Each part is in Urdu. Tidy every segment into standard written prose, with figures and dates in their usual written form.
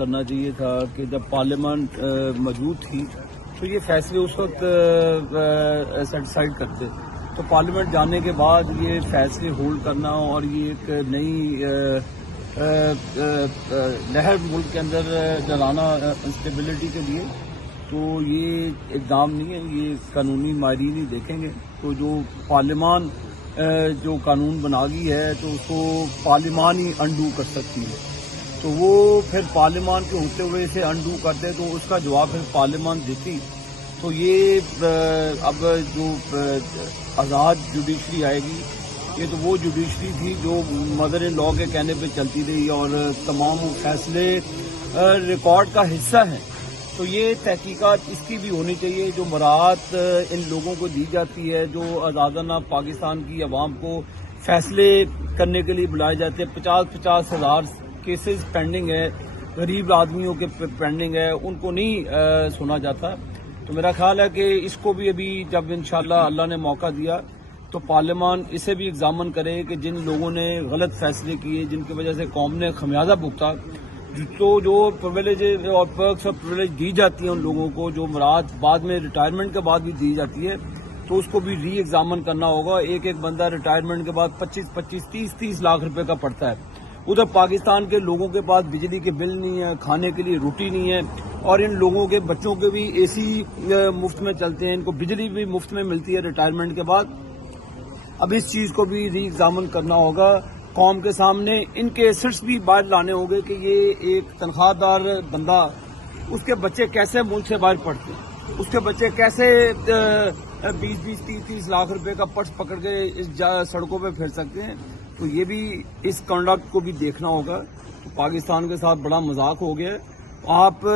کرنا چاہیے تھا کہ جب پارلیمنٹ موجود تھی تو یہ فیصلے اس وقت سیٹسفائڈ کرتے، تو پارلیمنٹ جانے کے بعد یہ فیصلے ہولڈ کرنا اور یہ ایک نئی لہر ملک کے اندر ڈلانا انسٹیبلٹی کے لیے، تو یہ اقدام نہیں ہے، یہ قانونی ماہرین ہی دیکھیں گے۔ تو جو پارلیمان جو قانون بنا گئی ہے تو اس کو پارلیمان ہی انڈو کر سکتی ہے، تو وہ پھر پارلیمان کے ہوتے ہوئے اسے انڈو کرتے تو اس کا جواب پھر پارلیمان دیتی۔ تو یہ اب جو آزاد جوڈیشری آئے گی، یہ تو وہ جوڈیشری تھی جو مدر ان لا کے کہنے پہ چلتی رہی اور تمام فیصلے ریکارڈ کا حصہ ہیں۔ تو یہ تحقیقات اس کی بھی ہونی چاہیے، جو مراعات ان لوگوں کو دی جاتی ہے، جو آزادانہ پاکستان کی عوام کو فیصلے کرنے کے لیے بلائے جاتے ہیں۔ 50 ہزار کیسز پینڈنگ ہے، غریب آدمیوں کے پینڈنگ ہے، ان کو نہیں سنا جاتا۔ تو میرا خیال ہے کہ اس کو بھی ابھی جب انشاءاللہ اللہ نے موقع دیا تو پارلیمان اسے بھی ایگزامن کرے کہ جن لوگوں نے غلط فیصلے کیے، جن کی وجہ سے قوم نے خمیازہ بھگتا، تو جو پرویلیج اور پرکس اور پرویلیج دی جاتی ہیں ان لوگوں کو، جو مراعات بعد میں ریٹائرمنٹ کے بعد بھی دی جاتی ہے، تو اس کو بھی ری ایگزامن کرنا ہوگا۔ ایک بندہ ریٹائرمنٹ کے بعد 25 30 لاکھ روپے کا پڑتا ہے، ادھر پاکستان کے لوگوں کے پاس بجلی کے بل نہیں ہے، کھانے کے لیے روٹی نہیں ہے، اور ان لوگوں کے بچوں کے بھی اے سی مفت میں چلتے ہیں، ان کو بجلی بھی مفت میں ملتی ہے ریٹائرمنٹ کے بعد۔ اب اس چیز کو بھی ری ایگزامن کرنا ہوگا قوم کے سامنے، ان کے ایسٹس بھی باہر لانے ہوں گے کہ یہ ایک تنخواہ دار بندہ، اس کے بچے کیسے ملک سے باہر پڑتے ہیں، اس کے بچے کیسے 20 30 لاکھ روپے کا پرس پکڑ کے اس سڑکوں پہ پھر سکتے ہیں۔ تو یہ بھی اس کنڈکٹ کو بھی دیکھنا ہوگا۔ تو پاکستان کے ساتھ بڑا مذاق ہو گیا ہے۔ آپ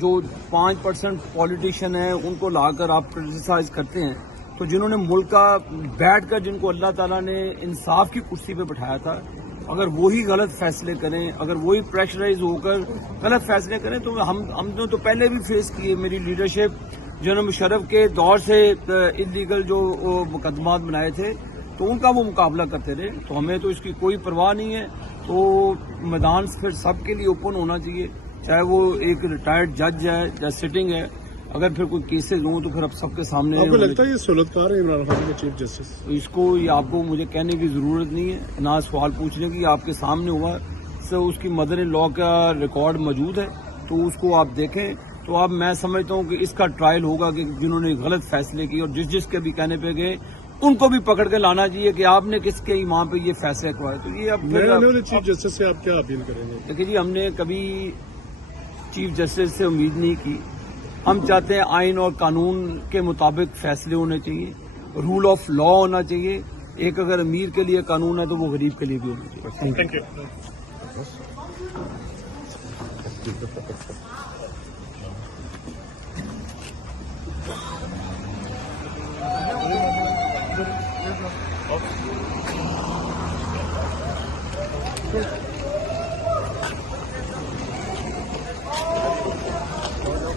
جو 5% پولیٹیشین ہیں ان کو لا کر آپ کرٹیسائز کرتے ہیں، تو جنہوں نے ملک کا بیٹھ کر جن کو اللہ تعالیٰ نے انصاف کی کرسی پہ بٹھایا تھا، اگر وہی غلط فیصلے کریں، اگر وہی پریشرائز ہو کر غلط فیصلے کریں، تو ہم نے تو پہلے بھی فیس کیے۔ میری لیڈرشپ جنرل مشرف کے دور سے انلیگل جو مقدمات بنائے تھے تو ان کا وہ مقابلہ کرتے رہے، تو ہمیں تو اس کی کوئی پرواہ نہیں ہے۔ تو میدان پھر سب کے لیے اوپن ہونا چاہیے، چاہے وہ ایک ریٹائرڈ جج ہے یا سٹنگ ہے، اگر پھر کوئی کیسز ہوں تو پھر اب سب کے سامنے۔ آپ کو لگتا ہے یہ سہولتکار ہے عمران خان کے چیف جسٹس؟ اس کو یہ آپ کو مجھے کہنے کی ضرورت نہیں ہے، نہ سوال پوچھنے کی، آپ کے سامنے ہوا سو اس کی مدر ان لا کا ریکارڈ موجود ہے، تو اس کو آپ دیکھیں۔ تو اب میں سمجھتا ہوں کہ اس کا ٹرائل ہوگا کہ جنہوں نے غلط فیصلے کیے اور جس کے بھی کہنے پہ گئے ان کو بھی پکڑ کے لانا چاہیے کہ آپ نے کس کے ایمان پہ یہ فیصلے کروائے۔ تو یہ اب چیف جسٹس سے آپ کیا اپیل کریں گے؟ دیکھیے جی، ہم نے کبھی چیف جسٹس سے امید نہیں کی، ہم چاہتے ہیں آئین اور قانون کے مطابق فیصلے ہونے چاہیے، رول آف لا ہونا چاہیے۔ ایک اگر امیر کے لیے قانون ہے تو وہ غریب کے لیے بھی ہونا چاہیے۔ Thank you. Good.